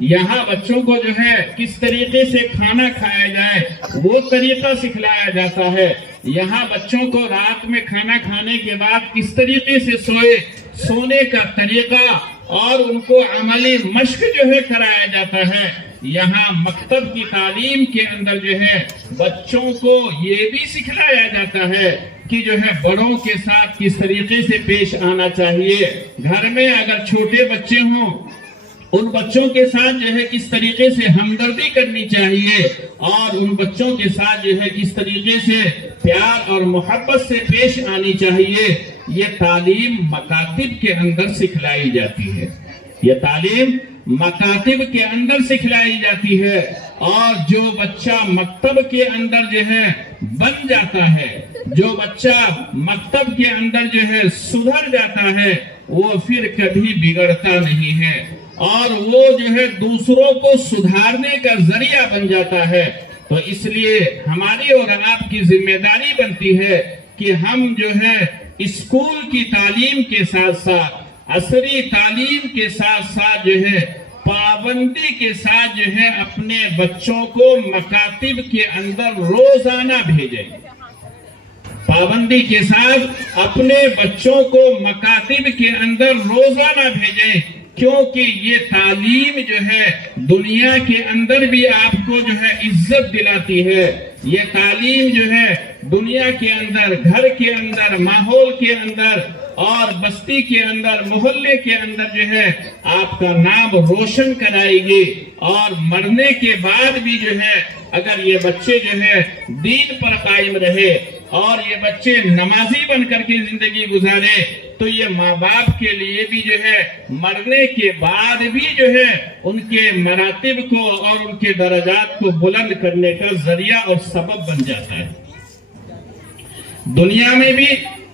یہاں بچوں کو جو ہے کس طریقے سے کھانا کھایا جائے وہ طریقہ سکھلایا جاتا ہے. یہاں بچوں کو رات میں کھانا کھانے کے بعد کس طریقے سے سونے کا طریقہ اور ان کو عملی مشق جو ہے کرایا جاتا ہے. یہاں مکتب کی تعلیم کے اندر جو ہے بچوں کو یہ بھی سکھلایا جاتا ہے کہ جو ہے بڑوں کے ساتھ کس طریقے سے پیش آنا چاہیے. گھر میں اگر چھوٹے بچے ہوں ان بچوں کے ساتھ جو ہے کس طریقے سے ہمدردی کرنی چاہیے اور ان بچوں کے ساتھ جو ہے کس طریقے سے پیار اور محبت سے پیش آنی چاہیے. یہ تعلیم مکاتب کے اندر سکھلائی جاتی ہے. یہ تعلیم مکاتب کے اندر سکھلائی جاتی ہے. اور جو بچہ مکتب کے اندر جو ہے بن جاتا ہے، جو بچہ مکتب کے اندر جو ہے سدھر جاتا ہے، وہ پھر کبھی بگڑتا نہیں ہے اور وہ جو ہے دوسروں کو سدھارنے کا ذریعہ بن جاتا ہے. تو اس لیے ہماری اور آپ کی ذمہ داری بنتی ہے کہ ہم جو ہے اسکول کی تعلیم کے ساتھ ساتھ عصری تعلیم کے ساتھ ساتھ جو ہے پابندی کے ساتھ جو ہے اپنے بچوں کو مکاتب کے اندر روزانہ بھیجیں. پابندی کے ساتھ اپنے بچوں کو مکاتب کے اندر روزانہ بھیجیں، کیونکہ یہ تعلیم جو ہے دنیا کے اندر بھی آپ کو جو ہے عزت دلاتی ہے. یہ تعلیم جو ہے دنیا کے اندر، گھر کے اندر، ماحول کے اندر اور بستی کے اندر، محلے کے اندر جو ہے آپ کا نام روشن کرائے گی. اور مرنے کے بعد بھی جو ہے اگر یہ بچے جو ہے دین پر قائم رہے اور یہ بچے نمازی بن کر کے زندگی گزارے تو یہ ماں باپ کے لیے بھی جو ہے مرنے کے بعد بھی جو ہے ان کے مراتب کو اور ان کے درجات کو بلند کرنے کا ذریعہ اور سبب بن جاتا ہے. دنیا میں بھی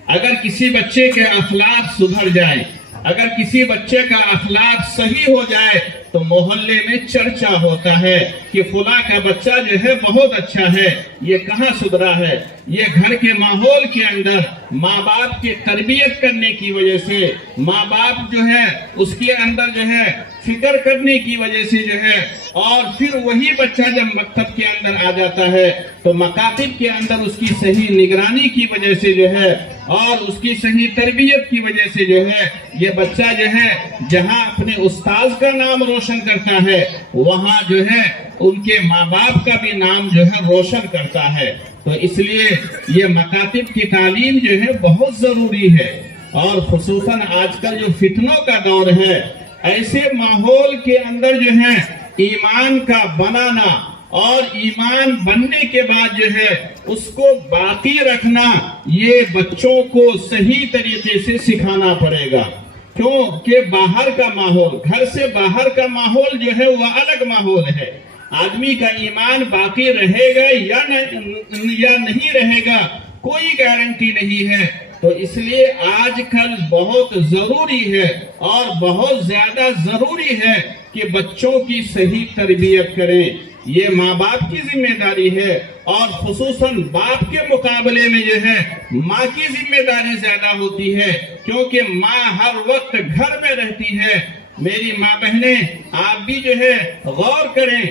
اگر کسی بچے کے اخلاق سدھر جائے، اگر کسی بچے کا اخلاق صحیح ہو جائے تو محلے میں چرچا ہوتا ہے کہ فلاں کا بچہ جو ہے بہت اچھا ہے. یہ کہاں سدھرا ہے؟ یہ گھر کے ماحول کے اندر ماں باپ کی تربیت کرنے کی وجہ سے، ماں باپ جو ہے اس کے اندر جو ہے فکر کرنے کی وجہ سے جو ہے، اور پھر وہی بچہ جب مکتب کے اندر آ جاتا ہے تو مکاتب کے اندر اس کی صحیح نگرانی کی وجہ سے جو ہے اور اس کی صحیح تربیت کی وجہ سے جو ہے یہ بچہ جو ہے جہاں اپنے استاذ کا نام روشن کرتا ہے وہاں جو ہے ان کے ماں باپ کا بھی نام جو ہے روشن کرتا ہے. تو اس لیے یہ مکاتب کی تعلیم جو ہے بہت ضروری ہے. اور خصوصاً آج کل جو فتنوں کا دور ہے، ایسے ماحول کے اندر جو ہے ایمان کا بنانا اور ایمان بننے کے بعد جو ہے اس کو باقی رکھنا، یہ بچوں کو صحیح طریقے سے سکھانا پڑے گا. کیونکہ باہر کا ماحول، گھر سے باہر کا ماحول جو ہے وہ الگ ماحول ہے. آدمی کا ایمان باقی رہے گا یا نہیں رہے گا کوئی گارنٹی نہیں ہے. تو اس لیے آج کل بہت ضروری ہے اور بہت زیادہ ضروری ہے کہ بچوں کی صحیح تربیت کریں. یہ ماں باپ کی ذمہ داری ہے اور خصوصاً باپ کے مقابلے میں جو ہے ماں کی ذمہ داری زیادہ ہوتی ہے، کیونکہ ماں ہر وقت گھر میں رہتی ہے. میری ماں بہنیں آپ بھی جو ہے غور کریں،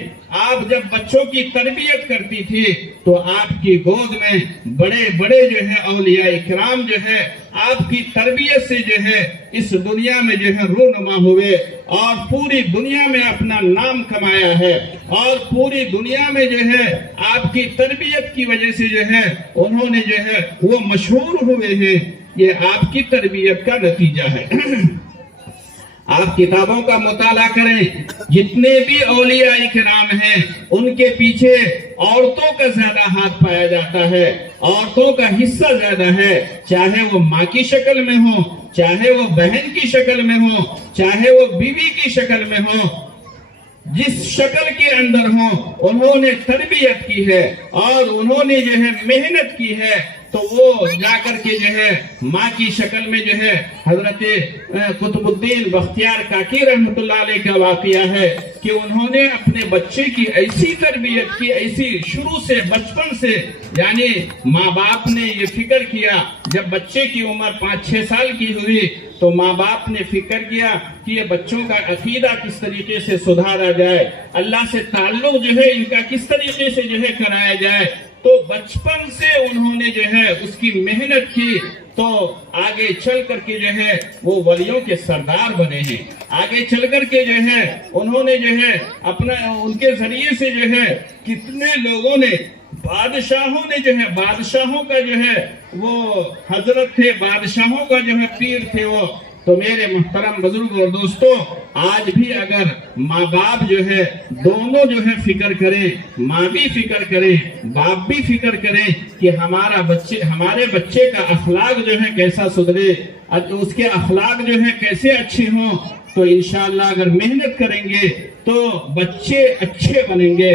آپ جب بچوں کی تربیت کرتی تھی تو آپ کی گود میں بڑے بڑے جو ہے اولیاء اکرام جو ہے آپ کی تربیت سے جو ہے اس دنیا میں جو ہے رونما ہوئے اور پوری دنیا میں اپنا نام کمایا ہے اور پوری دنیا میں جو ہے آپ کی تربیت کی وجہ سے جو ہے انہوں نے جو ہے وہ مشہور ہوئے ہیں. یہ آپ کی تربیت کا نتیجہ ہے. آپ کتابوں کا مطالعہ کریں، جتنے بھی اولیاء کرام ہیں ان کے پیچھے عورتوں کا زیادہ ہاتھ پایا جاتا ہے، عورتوں کا حصہ زیادہ ہے، چاہے وہ ماں کی شکل میں ہو، چاہے وہ بہن کی شکل میں ہو، چاہے وہ بیوی کی شکل میں ہو. جس شکل کے اندر ہوں انہوں نے تربیت کی ہے اور انہوں نے جو ہے محنت کی ہے تو وہ جا کر کے جو ہے ماں کی شکل میں جو ہے حضرت قطب الدین بختیار کاکی رحمۃ اللہ علیہ کا واقعہ ہے کہ انہوں نے اپنے بچے کی ایسی تربیت کی، ایسی شروع سے بچپن سے، یعنی ماں باپ نے یہ فکر کیا، جب بچے کی عمر 5-6 سال کی ہوئی تو ماں باپ نے فکر کیا کہ یہ بچوں کا عقیدہ کس طریقے سے سدھارا جائے، اللہ سے تعلق جو ہے ان کا کس طریقے سے جو ہے کرایا جائے۔ تو بچپن سے انہوں نے جو ہے اس کی محنت کی، تو آگے چل کر کے جو ہے وہ ولیوں کے سردار بنے ہیں۔ آگے چل کر کے جو ہے انہوں نے جو ہے اپنا ان کے ذریعے سے جو ہے کتنے لوگوں نے، بادشاہوں نے جو ہے، بادشاہوں کا جو ہے وہ حضرت تھے، بادشاہوں کا جو ہے پیر تھے وہ۔ تو میرے محترم بزرگ اور دوستو، آج بھی اگر ماں باپ جو ہے دونوں جو ہے فکر کریں، ماں بھی فکر کریں، باپ بھی فکر کریں کہ ہمارے بچے کا اخلاق جو ہے کیسا سدھرے، اس کے اخلاق جو ہے کیسے اچھے ہوں، تو انشاءاللہ اگر محنت کریں گے تو بچے اچھے بنیں گے۔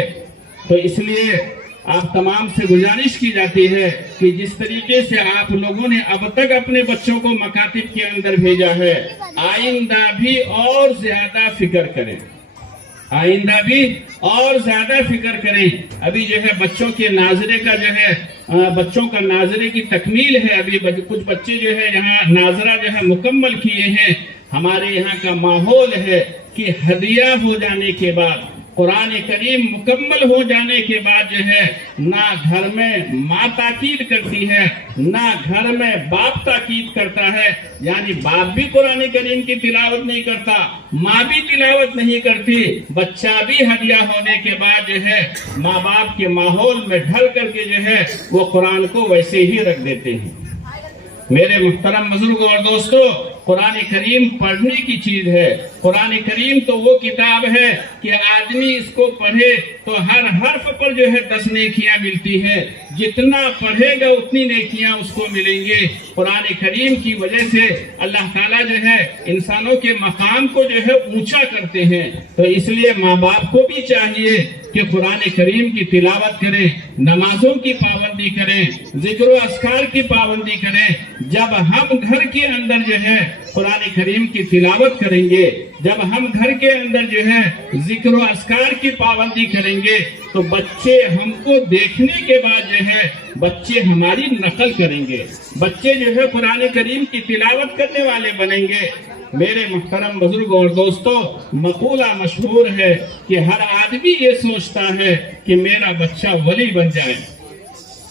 تو اس لیے آپ تمام سے گزارش کی جاتی ہے کہ جس طریقے سے آپ لوگوں نے اب تک اپنے بچوں کو مکاتب کے اندر بھیجا ہے، آئندہ بھی اور زیادہ فکر کریں، آئندہ بھی اور زیادہ فکر کریں۔ ابھی جو ہے بچوں کے ناظرے کا جو ہے بچوں کا ناظرے کی تکمیل ہے، ابھی کچھ بچے جو ہے یہاں ناظرہ جو ہے مکمل کیے ہیں۔ ہمارے یہاں کا ماحول ہے کہ ہدیہ ہو جانے کے بعد، قرآن کریم مکمل ہو جانے کے بعد جو ہے نہ گھر میں ماں تاکید کرتی ہے، نہ گھر میں باپ تاکید کرتا ہے، یعنی باپ بھی قرآن کریم کی تلاوت نہیں کرتا، ماں بھی تلاوت نہیں کرتی، بچہ بھی ہدیہ ہونے کے بعد جو ہے ماں باپ کے ماحول میں ڈھل کر کے جو ہے وہ قرآن کو ویسے ہی رکھ دیتے ہیں۔ میرے محترم بزرگ اور دوستو، قرآن کریم پڑھنے کی چیز ہے۔ قرآن کریم تو وہ کتاب ہے کہ آدمی اس کو پڑھے تو ہر حرف پر جو ہے 10 نیکیاں ملتی ہیں، جتنا پڑھے گا اتنی نیکیاں اس کو ملیں گے۔ قرآن کریم کی وجہ سے اللہ تعالیٰ جو ہے انسانوں کے مقام کو جو ہے اونچا کرتے ہیں۔ تو اس لیے ماں باپ کو بھی چاہیے کہ قرآن کریم کی تلاوت کریں، نمازوں کی پابندی کریں، ذکر و اذکار کی پابندی کریں۔ جب ہم گھر کے اندر جو ہے قرآن کریم کی تلاوت کریں گے، جب ہم گھر کے اندر جو ہے ذکر و اذکار کی پابندی کریں گے، تو بچے ہم کو دیکھنے کے بعد جو ہے بچے ہماری نقل کریں گے، بچے جو ہے قرآن کریم کی تلاوت کرنے والے بنیں گے۔ میرے محترم بزرگ اور دوستو، مقولہ مشہور ہے کہ ہر آدمی یہ سوچتا ہے کہ میرا بچہ ولی بن جائے،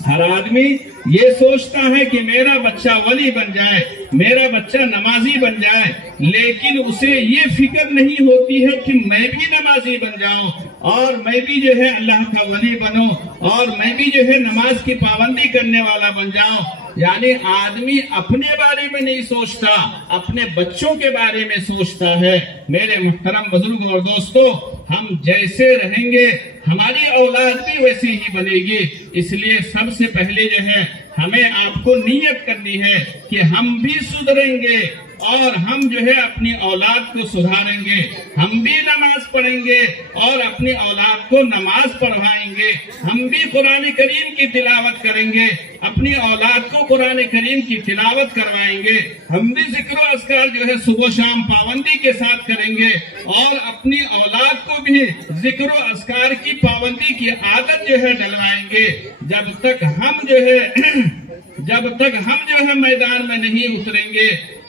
ہر آدمی یہ سوچتا ہے کہ میرا بچہ ولی بن جائے، میرا بچہ نمازی بن جائے، لیکن اسے یہ فکر نہیں ہوتی ہے کہ میں بھی نمازی بن جاؤں اور میں بھی جو ہے اللہ کا ولی بنوں اور میں بھی جو ہے نماز کی پابندی کرنے والا بن جاؤں۔ یعنی آدمی اپنے بارے میں نہیں سوچتا، اپنے بچوں کے بارے میں سوچتا ہے۔ میرے محترم بزرگ اور دوستو، ہم جیسے رہیں گے ہماری اولاد بھی ویسی ہی بنے گی۔ اس لیے سب سے پہلے جو ہے ہمیں آپ کو نیت کرنی ہے کہ ہم بھی سدھریں گے اور ہم جو ہے اپنی اولاد کو سدھاریں گے، ہم بھی نماز پڑھیں گے اور اپنی اولاد کو نماز پڑھوائیں گے، ہم بھی قرآن کریم کی تلاوت کریں گے، اپنی اولاد کو قرآن کریم کی تلاوت کروائیں گے، ہم بھی ذکر و اذکار جو ہے صبح و شام پابندی کے ساتھ کریں گے اور اپنی اولاد کو بھی ذکر و اذکار کی پابندی کی عادت جو ہے ڈلوائیں گے۔ جب تک ہم جو ہے میدان میں نہیں اتریں گے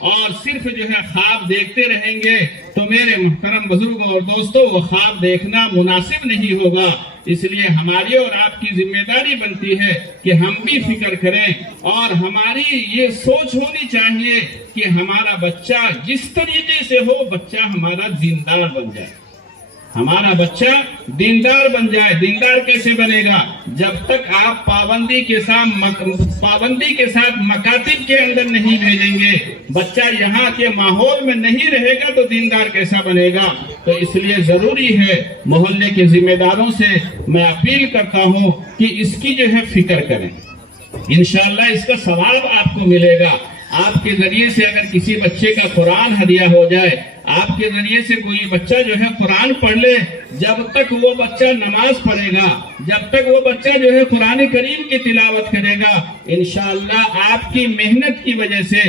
اور صرف جو ہے خواب دیکھتے رہیں گے تو میرے محترم بزرگوں اور دوستوں وہ خواب دیکھنا مناسب نہیں ہوگا۔ اس لیے ہماری اور آپ کی ذمہ داری بنتی ہے کہ ہم بھی فکر کریں اور ہماری یہ سوچ ہونی چاہیے کہ ہمارا بچہ جس طریقے سے ہو، بچہ ہمارا دیندار بن جائے، ہمارا بچہ دیندار بن جائے۔ دیندار کیسے بنے گا؟ جب تک آپ پابندی کے ساتھ مکاتب کے اندر نہیں بھیجیں گے، بچہ یہاں کے ماحول میں نہیں رہے گا تو دیندار کیسا بنے گا؟ تو اس لیے ضروری ہے، محلے کے ذمہ داروں سے میں اپیل کرتا ہوں کہ اس کی جو ہے فکر کریں، انشاءاللہ اس کا ثواب آپ کو ملے گا۔ آپ کے ذریعے سے اگر کسی بچے کا قرآن ہدیہ ہو جائے، آپ کے ذریعے سے کوئی بچہ جو ہے قرآن پڑھ لے، جب تک وہ بچہ نماز پڑھے گا، جب تک وہ بچہ جو ہے قرآن کریم کی تلاوت کرے گا، انشاءاللہ آپ کی محنت کی وجہ سے،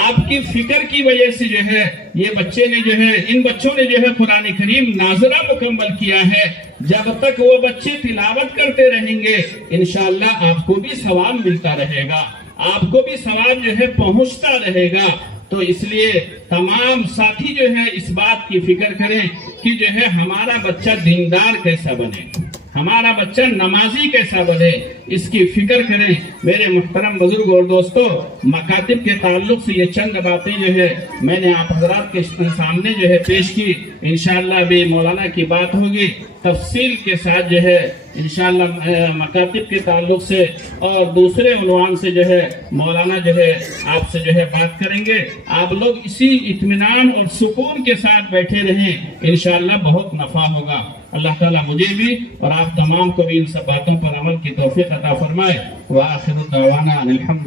آپ کی فکر کی وجہ سے جو ہے یہ بچے نے جو ہے، ان بچوں نے جو ہے قرآن کریم ناظرہ مکمل کیا ہے۔ جب تک وہ بچے تلاوت کرتے رہیں گے انشاءاللہ آپ کو بھی ثواب ملتا رہے گا، آپ کو بھی ثواب جو ہے پہنچتا رہے گا۔ تو اس لیے تمام ساتھی جو ہے اس بات کی فکر کریں کہ جو ہے ہمارا بچہ دیندار کیسا بنے، ہمارا بچہ نمازی کیسا بنے، اس کی فکر کریں۔ میرے محترم بزرگ اور دوستو، مکاتب کے تعلق سے یہ چند باتیں جو ہے میں نے آپ حضرات کے سامنے جو ہے پیش کی۔ انشاءاللہ بھی مولانا کی بات ہوگی تفصیل کے ساتھ جو ہے انشاءاللہ مکاتب کے تعلق سے اور دوسرے عنوان سے جو ہے مولانا جو ہے آپ سے جو ہے بات کریں گے۔ آپ لوگ اسی اطمینان اور سکون کے ساتھ بیٹھے رہیں، انشاءاللہ بہت نفع ہوگا۔ اللہ تعالیٰ مجھے بھی اور آپ تمام کو بھی ان سب باتوں پر عمل کی توفیق عطا فرمائے۔ وآخر دعوانا الحمد